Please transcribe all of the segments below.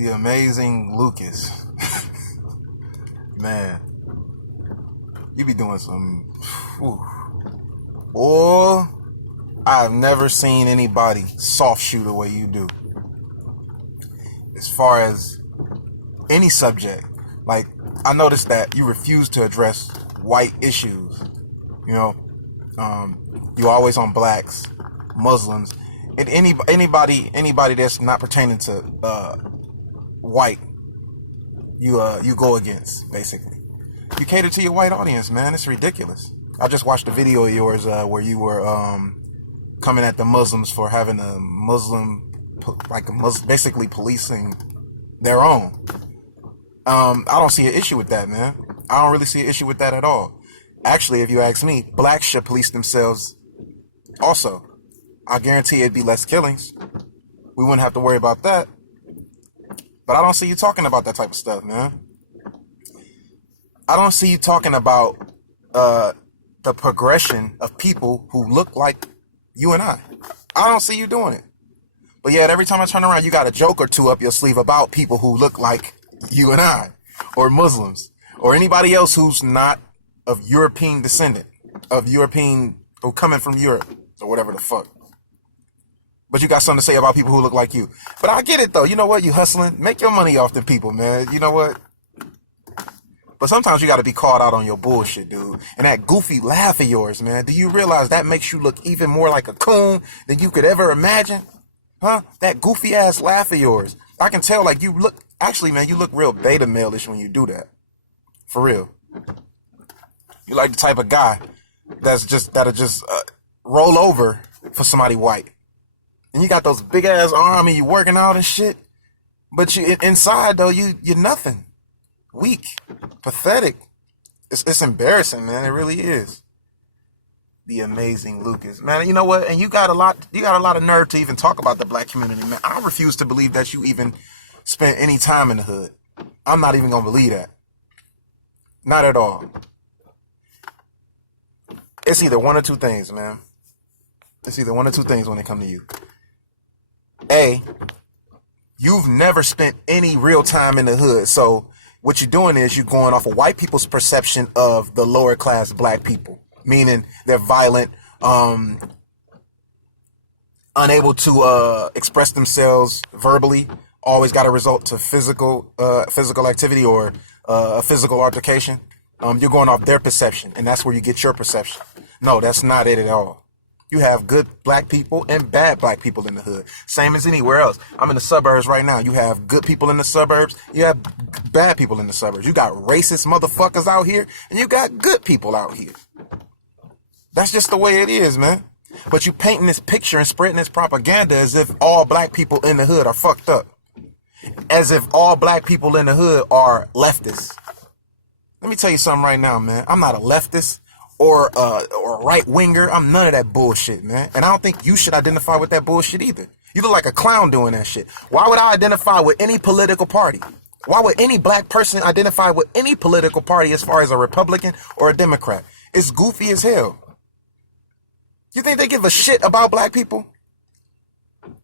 The amazing Lucas. Man, you be doing some... Whew. Or I've never seen anybody soft shoe the way you do. As far as any subject, like, I noticed that you refuse to address white issues. You know, you always on blacks, Muslims, and anybody that's not pertaining to white, you go against, basically. You cater to your white audience, man. It's ridiculous. I just watched a video of yours where you were coming at the Muslims for having a Muslim, basically policing their own. I don't see an issue with that, man. I don't really see an issue with that at all. Actually, if you ask me, blacks should police themselves also. I guarantee it'd be less killings. We wouldn't have to worry about that. But I don't see you talking about that type of stuff, man. I don't see you talking about the progression of people who look like you and I. I don't see you doing it. But yet, every time I turn around, you got a joke or two up your sleeve about people who look like you and I, or Muslims, or anybody else who's not of European descendant, or coming from Europe, or whatever the fuck. But you got something to say about people who look like you. But I get it, though. You know what? You hustling. Make your money off them people, man. You know what? But sometimes you got to be called out on your bullshit, dude. And that goofy laugh of yours, man. Do you realize that makes you look even more like a coon than you could ever imagine? Huh? That goofy ass laugh of yours. I can tell, like, you look... Actually, man, you look real beta male-ish when you do that. For real. You like the type of guy that'll just roll over for somebody white. And you got those big ass arms and you working out and shit. But you inside though, you're nothing. Weak. Pathetic. It's embarrassing, man. It really is. The amazing Lucas. Man, you know what? And you got a lot of nerve to even talk about the black community, man. I refuse to believe that you even spent any time in the hood. I'm not even gonna believe that. Not at all. It's either one or two things, man. It's either one or two things when it comes to you. A, you've never spent any real time in the hood. So what you're doing is you're going off of white people's perception of the lower class black people. Meaning they're violent, unable to express themselves verbally, always got to resort to physical activity or a physical altercation. You're going off their perception, and that's where you get your perception. No, that's not it at all. You have good black people and bad black people in the hood. Same as anywhere else. I'm in the suburbs right now. You have good people in the suburbs. You have bad people in the suburbs. You got racist motherfuckers out here, and you got good people out here. That's just the way it is, man. But you painting this picture and spreading this propaganda as if all black people in the hood are fucked up. As if all black people in the hood are leftists. Let me tell you something right now, man. I'm not a leftist or a right winger. I'm none of that bullshit, man. And I don't think you should identify with that bullshit either. You look like a clown doing that shit. Why would I identify with any political party? Why would any black person identify with any political party as far as a Republican or a Democrat? It's goofy as hell. You think they give a shit about black people?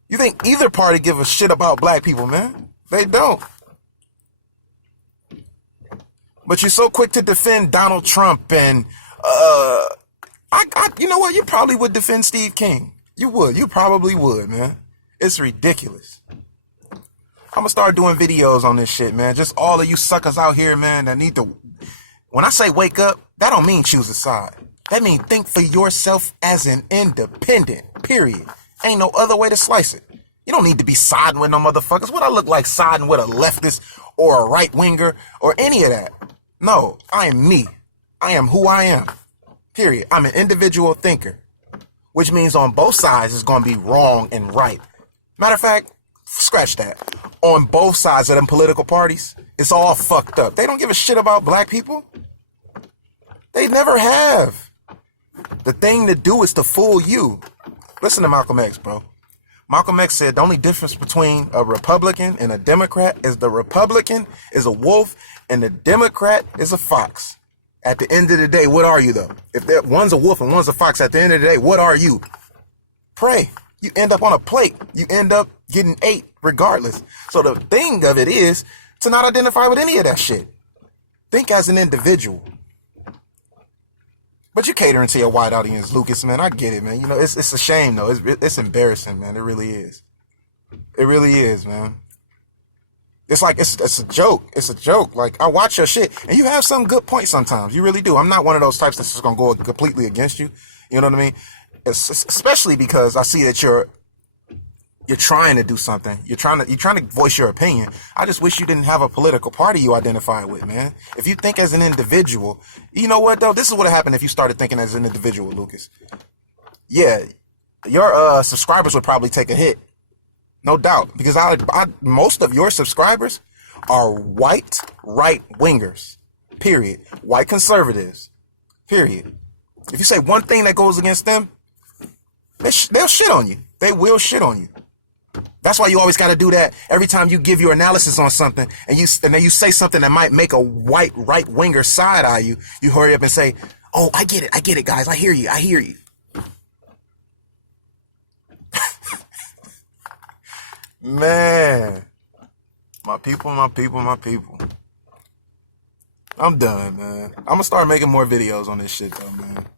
You think either party give a shit about black people, man? They don't. But you're so quick to defend Donald Trump and, you know what? You probably would defend Steve King. You would. You probably would, man. It's ridiculous. I'm gonna start doing videos on this shit, man. Just all of you suckers out here, man, that need to... When I say wake up, that don't mean choose a side. That means think for yourself as an independent, period. Ain't no other way to slice it. You don't need to be siding with no motherfuckers. What I look like siding with a leftist or a right winger or any of that? No, I am me. I am who I am. Period. I'm an individual thinker, which means on both sides it's going to be wrong and right. Matter of fact, scratch that. On both sides of them political parties, it's all fucked up. They don't give a shit about black people. They never have. The thing to do is to fool you. Listen to Malcolm X, bro. Malcolm X said the only difference between a Republican and a Democrat is the Republican is a wolf and the Democrat is a fox. At the end of the day, what are you, though? If one's a wolf and one's a fox, at the end of the day, what are you? Prey. You end up on a plate. You end up getting ate regardless. So the thing of it is to not identify with any of that shit. Think as an individual. But you're catering to your white audience, Lucas, man. I get it, man. You know, it's a shame, though. It's embarrassing, man. It really is. It really is, man. It's like, it's a joke. It's a joke. Like, I watch your shit, and you have some good points sometimes. You really do. I'm not one of those types that's just going to go completely against you. You know what I mean? Especially because I see that you're trying to do something. You're trying to voice your opinion. I just wish you didn't have a political party you identify with, man. If you think as an individual, you know what, though? This is what happened if you started thinking as an individual, Lucas. Yeah, your subscribers would probably take a hit. No doubt, because most of your subscribers are white right-wingers, period. White conservatives, period. If you say one thing that goes against them, they'll shit on you. They will shit on you. That's why you always got to do that every time you give your analysis on something, and then you say something that might make a white right-winger side-eye you. You hurry up and say, oh, I get it, guys. I hear you. Man, my people. I'm done, man. I'm gonna start making more videos on this shit, though, man.